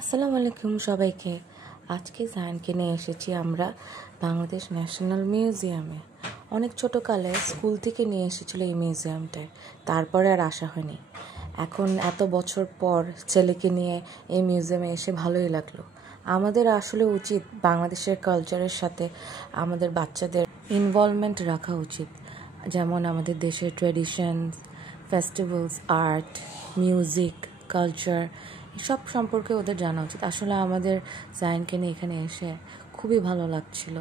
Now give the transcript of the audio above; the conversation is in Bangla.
আসসালামু আলাইকুম সবাইকে। আজকে জায়ানকে নিয়ে এসেছি আমরা বাংলাদেশ ন্যাশনাল মিউজিয়ামে। অনেক ছোটোকালে স্কুল থেকে নিয়ে এসেছিলো এই মিউজিয়ামটায়, তারপরে আর আসা হয়নি। এখন এত বছর পর ছেলেকে নিয়ে এই মিউজিয়ামে এসে ভালোই লাগলো। আমাদের আসলে উচিত বাংলাদেশের কালচারের সাথে আমাদের বাচ্চাদের ইনভলভমেন্ট রাখা উচিত, যেমন আমাদের দেশের traditions, festivals, art, music, culture এসব সম্পর্কে ওদের জানা উচিত। আসলে আমাদের জায়ানকে নিয়ে এখানে এসে খুবই ভালো লাগছিল।